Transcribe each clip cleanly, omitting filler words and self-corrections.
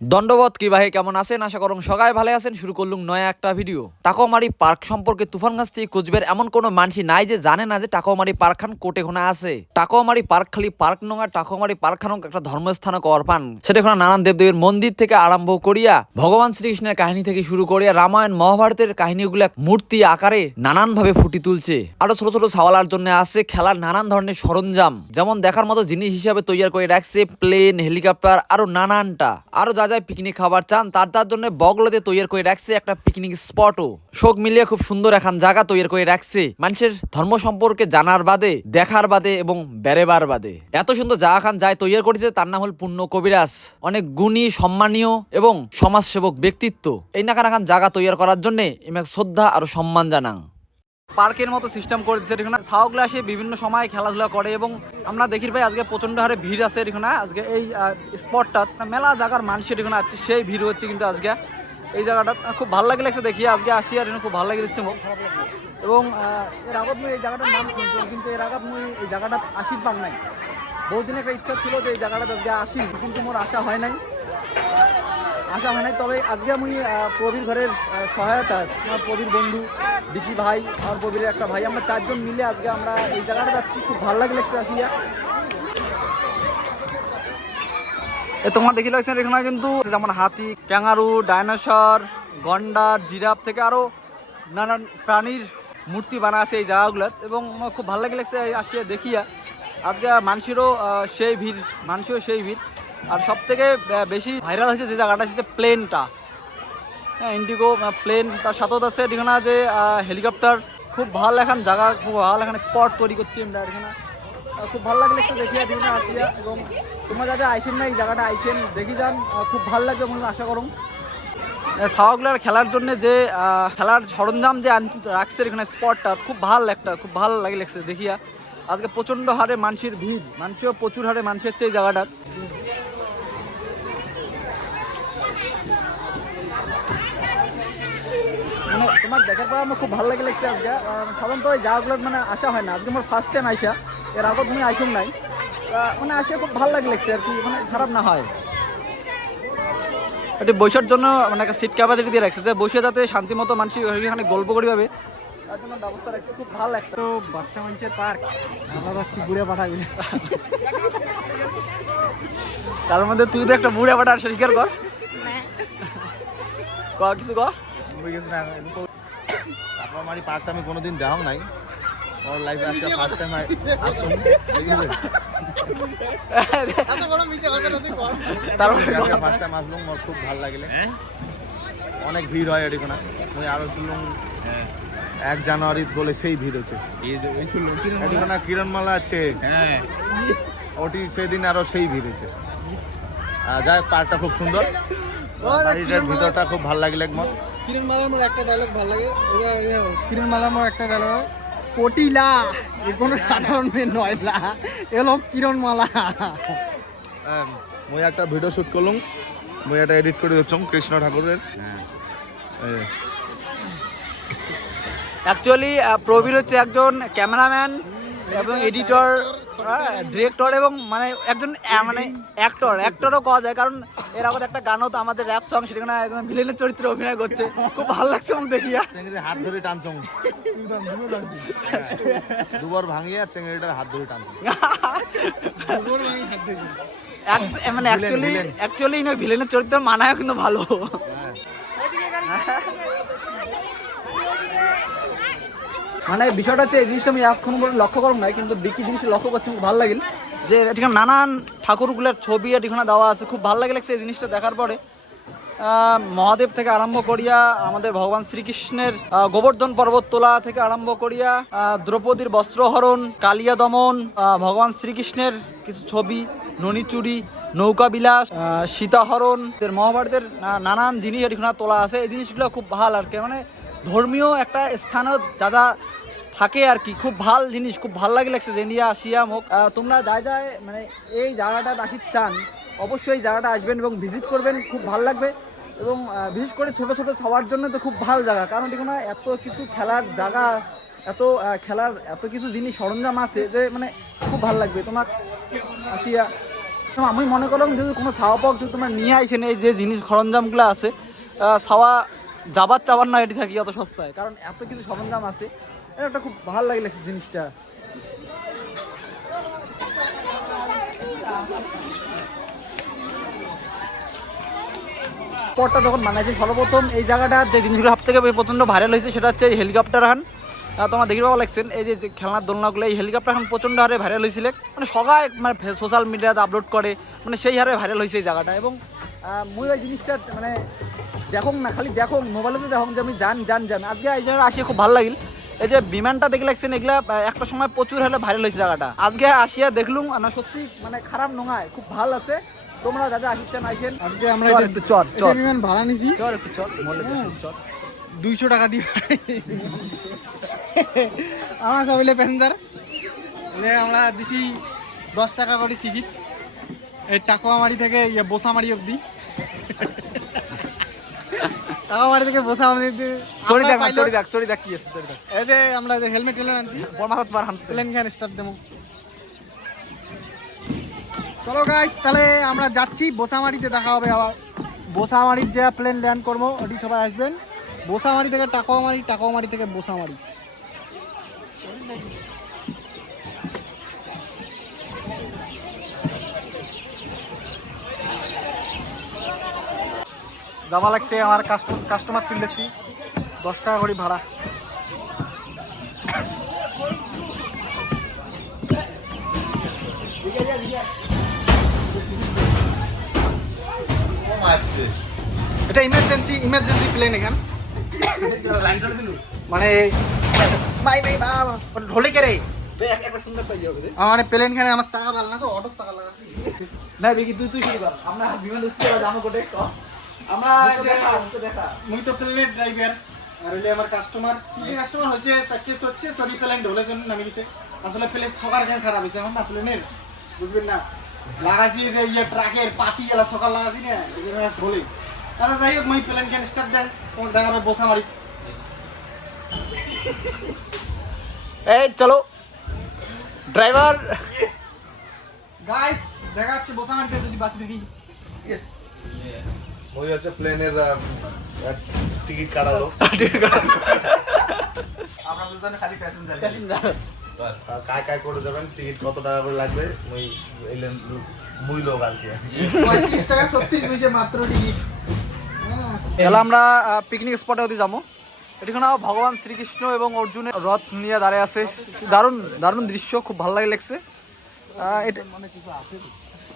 দণ্ডবত কি ভাই, কেমন আছেন? আশা করুন সবাই ভালো আছেন। শুরু করলুম নয়া একটা ভিডিও। টাকোমারি পার্ক সম্পর্কে তুফানগঞ্জ থেকে কোচবিহার এমন কোনো মানুষই নাই যে জানে না যে টাকোমারি পার্ক খান কোটেখোনা আছে। টাকোমারি পার্ক খালি পার্ক নঙ্গা, টাকোমারি পার্ক খান একটা ধর্মস্থান করপান। সেটা নানান দেবদেবীর মন্দির থেকে আরম্ভ করিয়া ভগবান শ্রীকৃষ্ণের কাহিনী থেকে শুরু করিয়া রামায়ণ মহাভারতের কাহিনীগুলা মূর্তি আকারে নানান ভাবে ফুটি তুলছে। আরো ছোট ছোট ছাওয়ালার জন্য আছে খেলার নানান ধরনের সরঞ্জাম, যেমন দেখার মতো জিনিস হিসাবে তৈরি করে রাখছে প্লেন, হেলিকপ্টার, আরো নানানটা। আরো যা পিকনিক খাবার চান তার জন্য বগলতে তৈরি করে রাখছে একটা পিকনিক স্পটও। সব মিলিয়ে খুব সুন্দর এখন জায়গা তৈরি করে রাখছে মানুষের ধর্ম সম্পর্কে জানার বাদে, দেখার বাদে এবং বেড়েবার বাদে। এত সুন্দর জায়গা খান যায় তৈরি করেছে, তার নাম হল পূর্ণ কবিরাজ। অনেক গুণী, সম্মানীয় এবং সমাজসেবক ব্যক্তিত্ব। এই নাকান এখন জায়গা তৈরি করার জন্য এমন শ্রদ্ধা আর সম্মান জানাং। পার্কের মতো সিস্টেম করেছে এখানে, ছাওগুলো আসে বিভিন্ন সময় খেলাধুলা করে এবং আমরা দেখি ভাই আজকে প্রচন্ড হারে ভিড় আছে এখানে। আজকে এই স্পটটা মেলা জায়গার মানুষের এখানে আছে, সেই ভিড় হচ্ছে কিন্তু আজকে এই জায়গাটা খুব ভালো লাগে লাগছে দেখি আজকে আসি আর খুব ভালো লাগে দিচ্ছে মুখ। এবং এর আগত মুই এই জায়গাটার নাম শুনতাম, কিন্তু এর আগত মুই এই জায়গাটা আসির পার নাই। বহুদিন একটা ইচ্ছা ছিল যে এই জায়গাটা আজকে আসি, কিন্তু মোর আসা হয় নাই। তবে আজকে আমি প্রবীর ঘরের সহায়তা, আমার প্রবীর বন্ধু বিকি ভাই, আমার প্রবীরের একটা ভাই, আমরা চারজন মিলে আজকে আমরা এই জায়গাটা যাচ্ছি। খুব ভালো লাগছে আসিয়া। তোমার দেখি লাগছে এখানে কিন্তু যেমন হাতি, ক্যাঙ্গারু, ডাইনোসর, গন্ডার, জিরাফ থেকে আরো নানান প্রাণীর মূর্তি বানা আছে এই জায়গাগুলো। এবং খুব ভালো লাগছে আসিয়া দেখিয়া। আজকে মানুষেরও সেই ভিড়। আর সব থেকে বেশি ভাইরাল হয়েছে যে জায়গাটা হচ্ছে প্লেনটা, হ্যাঁ, ইন্ডিগো প্লেন। তার সাথেও আছে এখানে যে হেলিকপ্টার। খুব ভালো এখন জায়গা, খুব ভালো এখানে স্পট তৈরি করছি আমরা এখানে। খুব ভালো লাগলে একটু দেখিয়া দিন আসিয়া। এবং তোমরা যাতে আইসেন না এই জায়গাটা আইসেন, দেখি যান, খুব ভালো লাগবে মনে আশা করুন। ছাওয়াগুলার খেলার জন্য যে খেলার সরঞ্জাম যে রাখছে এখানে স্পটটা খুব ভালো লাগছে দেখিয়া। আজকে প্রচণ্ড হারে মানুষের ভিড়, মানুষও প্রচুর হারে মানুষ হচ্ছে এই জায়গাটা। মানে তোমার দেখার পর আমার খুব ভালো লাগছে আজকে। সাধারণত ওই জায়গাগুলো মানে আসা হয় না, আজকে আমার ফার্স্ট টাইম আইসা। এর আগত তুমি আইসুন নাই, মানে আসে খুব ভালো লাগছে আর কি, মানে খারাপ না হয়। এটি বৈশার জন্য মানে একটা সিট ক্যাপাসিটি দিয়ে রাখছে, যে বসে যাতে শান্তি মতো মানুষ এখানে গল্প করি পাবে, তার জন্য ব্যবস্থা রাখছে। খুব ভালো লাগতো। তো বাচ্চা মানুষের পার্ক, আমরা যাচ্ছি বুড়ে পাঠাবি। তার মধ্যে তুই তো একটা বুড়ে পাঠার স্বীকার কর, কিছু কর। টাকোমারি পার্কটা আমি কোনোদিন দেখাও নাই, ওর লাইফে আজকে ফার্স্ট টাইম ফার্স্ট টাইম আসলাম। মোর খুব ভালো লাগলে, অনেক ভিড় হয় এখানে। মুই আরো শুনলাম 1 জানুয়ারি বলে সেই ভিড় হচ্ছে এখানে, কিরণমালা আছে, ওটি সেদিন আরো সেই ভিড় হয়েছে। যাই হোক, পার্কটা খুব সুন্দর, বাড়িটার ভিতরটা খুব ভালো লাগলে। কিরণমালার মোর একটা ডায়লগ ভালো লাগে, কিরণমালার মোর একটা ডায়লগ, পটিলা এ কোনো সাধারণ মেয়ে নয় লা, এলো কিরণমালা। মুই একটা ভিডিও শুট করলাম, মুই এটা এডিট করে দিচ্ছম কৃষ্ণ ঠাকুরের। অ্যাকচুয়ালি প্রবীর হচ্ছে একজন ক্যামেরাম্যান এবং এডিটর, ডিরেক্টর এবং মানে একজন মানে অ্যাক্টরও কওয়া যায়। কারণ এর আগত একটা গানও তো আমাদের র্যাপ সং, সেখানে একদম ভিলেনের চরিত্রে অভিনয় করছে। খুব ভালো লাগছে এবং দেখিয়া। হাত ধরে টানছম, দুবার ভাঙিয়া চেঙ্গড়িটার হাত ধরে টানছম। মানে অ্যাকচুয়ালি ভিলেনের চরিত্র মানায় কিন্তু ভালো। মানে বিষয়টা হচ্ছে এই জিনিসটা আমি এখন লক্ষ্য করব না, কিন্তু বিকি জিনিস লক্ষ্য করছি, খুব ভালো লাগিল যে এখানে নানান ঠাকুরগুলোর ছবি এখানে দেওয়া আছে। খুব ভালো লাগছে এই জিনিসটা দেখার পরে। মহাদেব থেকে আরম্ভ করিয়া আমাদের ভগবান শ্রীকৃষ্ণের গোবর্ধন পর্বত তোলা থেকে আরম্ভ করিয়া দ্রৌপদীর বস্ত্রহরণ, কালিয়া দমন, ভগবান শ্রীকৃষ্ণের কিছু ছবি, ননীচুরি, নৌকা বিলাস, সীতাহরণ, মহাভারতের নানান জিনিস এখানে তোলা আছে। এই জিনিসগুলো খুব ভালো আর কি, মানে ধর্মীয় একটা স্থানও যা থাকে আর কি। খুব ভাল জিনিস, খুব ভাল লাগছে যে নিয়ে আসিয়া মুখ। তোমরা যায় মানে এই জায়গাটা আসি চান, অবশ্যই এই জায়গাটা আসবেন এবং ভিজিট করবেন, খুব ভাল লাগবে। এবং বিশেষ করে ছোট ছোট সবার জন্য তো খুব ভালো জায়গা, কারণ এখানে এত কিছু খেলার জায়গা, এত কিছু জিনিস সরঞ্জাম আছে যে মানে খুব ভালো লাগবে তোমার আসিয়া। আমি মনে করলাম যদি কোনো ছাওয়া পাক যদি তোমরা নিয়ে আইসেন এই যে জিনিস সরঞ্জামগুলো আছে ছাওয়া যাবার চাবার না এটি থাকি অত সস্তায়, কারণ এত কিছু সরঞ্জাম আছে। এটা একটা খুব ভালো লাগছে জিনিসটা। স্পটটা যখন বানাইছে সর্বপ্রথম এই জায়গাটা যে জিনিসগুলো সব থেকে প্রচণ্ড ভাইরাল হয়েছে সেটা হচ্ছে এই হেলিকপ্টার হান। তোমরা দেখি পাওয়া লাগছেন এই যে খেলনার দোলনাগুলো, এই হেলিকপ্টার এখন প্রচণ্ড হারে ভাইরাল হয়েছিল, মানে সবাই মানে সোশ্যাল মিডিয়াতে আপলোড করে, মানে সেই হারে ভাইরাল হয়েছে এই জায়গাটা। এবং মুই ওই জিনিসটা মানে দেখুন না, খালি দেখুন মোবাইলে তো দেখুন যে আমি জান আজকে এই জায়গায় আসিয়ে খুব ভালো লাগিল। এই যে বিমানটা দেখে লাগছেন এগুলা একটা সময় প্রচুর হলে ভাইরাল হয়েছে জায়গাটা, আজকে আসিয়া দেখলুম না সত্যি মানে খারাপ নয়, খুব ভালো আছে। তোমরা যাতে আসছেন আইসেন, আজকে আমরা একটু চট বিমান ভাড়া নিছি, চল একটু চট মলে চট 200 টাকা দিয়ে আমার সবাইলে প্যাসেঞ্জার আমরা দিছি 10 টাকা করে টিকিট, এই টাকুয়ামারি থেকে বোসামারি অবধি। টাকুয়ামারি থেকে বোসামারি চড়ি দেখ কি আছে চড়ি দেখ। এই যে আমরা যে হেলমেট আনছি বর্মাহাত পার হান প্লেন খান স্টার্ট দেবো। চলো গাইস, তাহলে আমরা যাচ্ছি বোসামারিতে, দেখা হবে আবার। বোসামারির যে প্লেন ল্যান্ড করবো ওটি সবাই আসবেন। বোসামারি থেকে টাকুয়ামারি, টাকুয়ামারি থেকে বোসামারি। যাওয়া লাগছে আমার কাস্টমার তুলেছি 10 টাকা করে ভাড়া। এটা ইমার্জেন্সি প্লেন এখান মানে ঢোলে কে রে মানে প্লেন খানে আমার চাকা ভালো না তো, অটো চাকা লাগা না বেকি তুই শুরু কর। আমরা বিমান উঠতে যাবো কোটে আমরা মুই তো প্লেনের ড্রাইভার আর হইলে আমার কাস্টমার হয়েছে সাকসেস হচ্ছে, সরি প্লেন ঢোলে জন্য নামে গেছে। আসলে প্লেন সকাল কেন খারাপ হয়েছে এখন না প্লেনের, বুঝবেন না লাগাইছি যে ইয়ে ট্রাকের পাটি এলা সকাল লাগাইছি না এই জন্য ঢোলে। তাহলে যাই হোক মুই প্লেন কেন স্টার্ট দেন, তোমার দেখাবে বোসামারি। এই চলো ড্রাইভার গাইস, দেখা যাচ্ছে বোসামারিতে যদি বাসি দেখি। ওই হচ্ছে প্লেনের টিকিট কাটালো, আমরা দুজনে খালি প্যাসেঞ্জার বাস। কায় করে যাবেন, টিকিট কত টাকা করে লাগবে মুই লোক আর কি 35 টাকা 36 পয়সা মাত্র টিকিট। তাহলে আমরা পিকনিক স্পটে ওদি যাবো। এখানে ভগবান শ্রীকৃষ্ণ এবং অর্জুনের রথ নিয়ে দাঁড়িয়ে আছে, দারুণ দৃশ্য, খুব ভালো লাগছে। এটা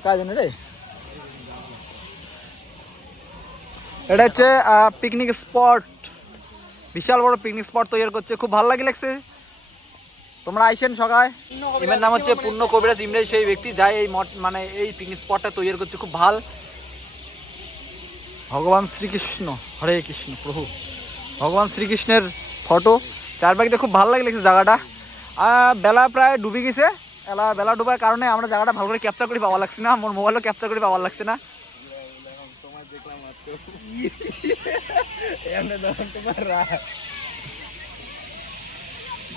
কাজ জানে রে, এটা হচ্ছে পিকনিক স্পট, বিশাল বড় পিকনিক স্পট তৈরি করছে, খুব ভালো লাগছে। তোমরা আইসেন সবাই। ইমের নাম হচ্ছে পূর্ণ কবিরাজ ইমরাজ, সেই ব্যক্তি যাই এই মানে এই পিকনিক স্পটটা তৈরি করছে, খুব ভাল। ভগবান শ্রীকৃষ্ণ, হরে কৃষ্ণ প্রভু, ভগবান শ্রীকৃষ্ণের ফটো চারপাশে খুব ভালো লাগছে জায়গাটা। বেলা প্রায় ডুবে গেছে, বেলা ডুবার কারণে আমরা জায়গাটা ভালো করে ক্যাপচার করে পাওয়া লাগছে না, আমার মোবাইলও ক্যাপচার করে পাওয়া লাগছে না।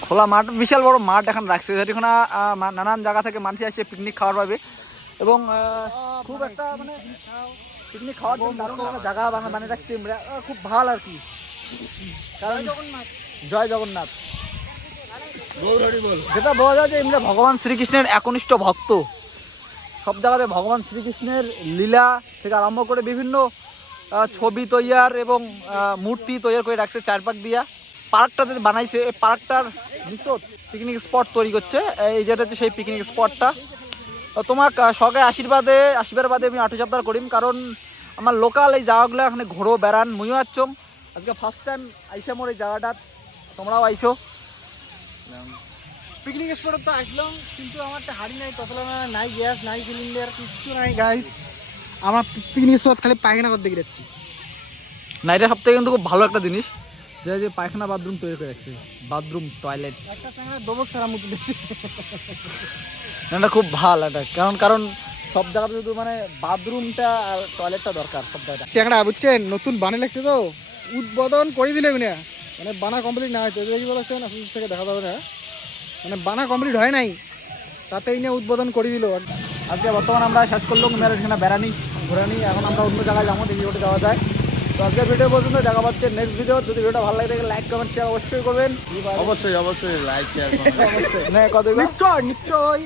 খোলা মাঠ, বিশাল বড় মাঠ এখন রাখছে, যেখানে নানান জায়গা থেকে মানুষ আসে পিকনিক খাওয়ার পাবে। এবং খুব একটা মানে পিকনিক খাওয়ার জন্য দারুণ জায়গা বানিয়ে রাখছি আমরা, খুব ভালো আর কি। কারণ জয় জগন্নাথ যেটা বোঝা যায় যে আমরা ভগবান শ্রীকৃষ্ণের একনিষ্ঠ ভক্ত। সব জায়গাতে ভগবান শ্রীকৃষ্ণের লীলা থেকে আরম্ভ করে বিভিন্ন ছবি তৈয়ার এবং মূর্তি তৈরি করে রাখছে চারপাক দিয়া। পার্কটা যে বানাইছে এই পার্কটার নিচত পিকনিক স্পট তৈরি করছে, এই যেটা হচ্ছে সেই পিকনিক স্পটটা। তোমার সবাই আশীর্বাদে আমি আটো চাপদার করিম, কারণ আমার লোকাল এই জায়গাগুলো এখানে ঘোরো বেড়ান, মুইও আসছম আজকে ফার্স্ট টাইম আইসা মোর এই জায়গাটা, তোমরাও আইসো। পিকনিক স্পটে তো আসলাম, কিন্তু আমার তো হাড়ি নাই, ততলা নাই, গ্যাস নাই, সিলিন্ডার কিচ্ছু নাই গাইস। আমরা পিকনিক স্পট খালি পায়খানা করতে যাচ্ছি না, এটা সব থেকে কিন্তু খুব ভালো একটা জিনিস যে পায়খানা বাথরুম তৈরি করে রাখছে, বাথরুম টয়লেট এটা খুব ভালো। এটা কারণ সব জায়গাতে শুধু মানে বাথরুমটা আর টয়লেটটা দরকার সব জায়গায়। চ্যাংড়া বুঝছেন, নতুন বানিয়ে লাগছে তো উদ্বোধন করে দিলে মানে বানা কমপ্লিট না হয়তো কি বলেছেন আপনার থেকে দেখা যাবে না, মানে বানা কমপ্লিট হয় নাই, তাতে উদ্বোধন করে দিল। আজকে বর্তমানে আমরা শেষ করলাম মেলার এখানে বেড়ানি ঘোরানি, এখন আমরা অন্য জায়গায় যাবো, দেখি ওটা যাওয়া যায়। তো আজকের ভিডিও পর্যন্ত দেখা পাচ্ছে নেক্সট ভিডিও। যদি ভিডিওটা ভালো লাগে লাইক কমেন্ট শেয়ার অবশ্যই করবেন। অবশ্যই অবশ্যই লাইক শেয়ার অবশ্যই না কত নিশ্চয় নিশ্চয়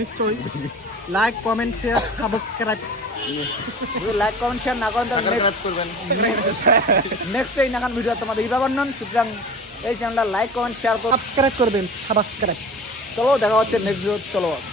নিশ্চয়ই লাইক কমেন্ট শেয়ার সাবস্ক্রাইব যদি লাইক কমেন্ট শেয়ার না করেন তাহলে করবেন। নেক্সট এই নাকান ভিডিও তোমাদের দিতে পারবেন। সুতরাং এই চ্যানেলটা লাইক কমেন্ট শেয়ার করো, সাবস্ক্রাইব করবেন সাবস্ক্রাইব। চলো দেখা হচ্ছে নেক্সট ভিডিও। চলো।